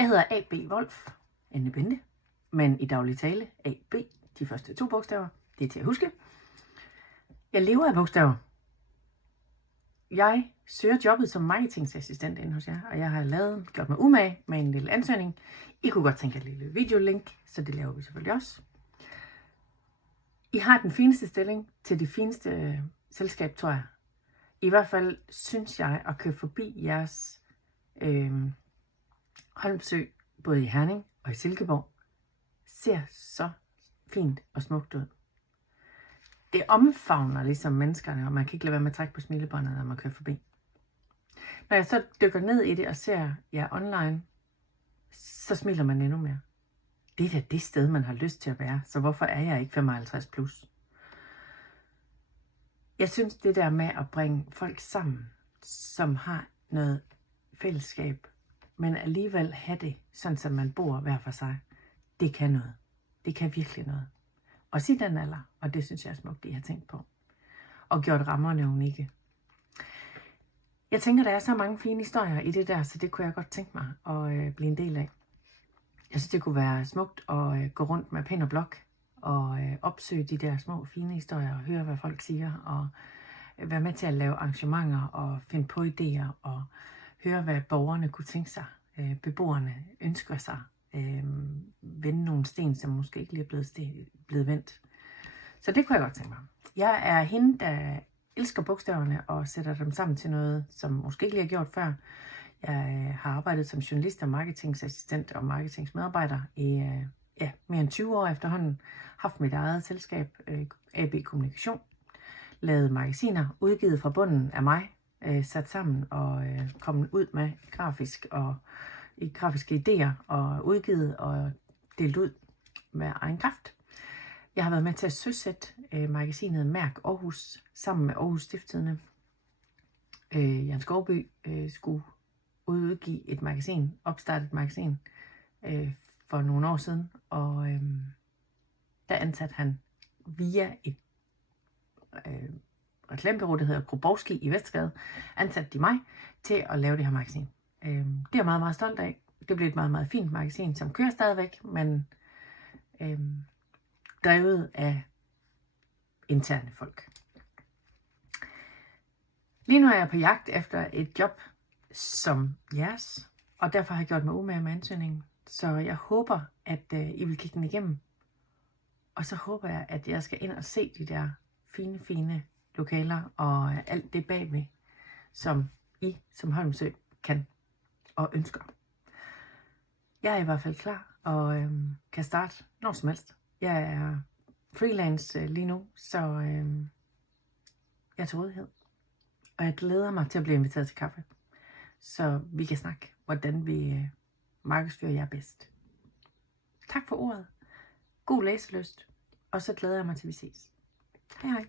Jeg hedder A.B. Wolf, Anne Bente, men i daglig tale A.B. De første 2 bogstaver, det er til at huske. Jeg lever af bogstaver. Jeg søger jobbet som marketingassistent inde hos jer, og jeg har gjort mig umage med en lille ansøgning. I kunne godt tænke et lille videolink, så det laver vi selvfølgelig også. I har den fineste stilling til det fineste selskab, tror jeg. I hvert fald synes jeg at køre forbi jeres Holmsø, både i Herning og i Silkeborg, ser så fint og smukt ud. Det omfavner ligesom menneskerne, og man kan ikke lade være med at trække på smilebåndet, når man kører forbi. Når jeg så dykker ned i det og ser jer online, så smiler man endnu mere. Det er da det sted, man har lyst til at være, så hvorfor er jeg ikke 55 plus? Jeg synes, det der med at bringe folk sammen, som har noget fællesskab, men alligevel have det, sådan som man bor hver for sig, det kan noget. Det kan virkelig noget. Også i den alder, og det synes jeg er smukt, det jeg har tænkt på. Og gjort rammerne unikke. Jeg tænker, der er så mange fine historier i det der, så det kunne jeg godt tænke mig at blive en del af. Jeg synes, det kunne være smukt at gå rundt med pen og blok og opsøge de der små fine historier og høre, hvad folk siger, og være med til at lave arrangementer og finde på idéer og høre, hvad borgerne kunne tænke sig, beboerne ønsker sig, vende nogle sten, som måske ikke lige er blevet vendt. Så det kunne jeg godt tænke mig. Jeg er hende, der elsker bogstaverne og sætter dem sammen til noget, som måske ikke lige har gjort før. Jeg har arbejdet som journalist og marketingassistent og marketingsmedarbejder i mere end 20 år efterhånden. Haft mit eget selskab, AB Kommunikation. Lavet magasiner, udgivet fra bunden af mig, sat sammen og kommet ud med grafiske idéer og udgivet og delt ud med egen kraft. Jeg har været med til at søsætte magasinet Mærk Aarhus sammen med Aarhus Stiftstidende. Jan Skovby skulle udgive et magasin, opstarte et magasin for nogle år siden, og der ansatte han via et reklamebureau, der hedder Grubowski i Vestergade, ansatte de mig til at lave det her magasin. Det er jeg meget, meget stolt af. Det blev et meget, meget fint magasin, som kører stadigvæk, men drevet af interne folk. Lige nu er jeg på jagt efter et job som jeres, og derfor har jeg gjort mig umage med ansøgningen. Så jeg håber, at I vil kigge den igennem. Og så håber jeg, at jeg skal ind og se de der fine lokaler og alt det bagved, som I som Holmsø kan og ønsker. Jeg er i hvert fald klar og kan starte når som helst. Jeg er freelance lige nu, så jeg er til rådighed. Og jeg glæder mig til at blive inviteret til kaffe, så vi kan snakke, hvordan vi markedsfører jer bedst. Tak for ordet. God læselyst, og så glæder jeg mig til, vi ses. Hej hej.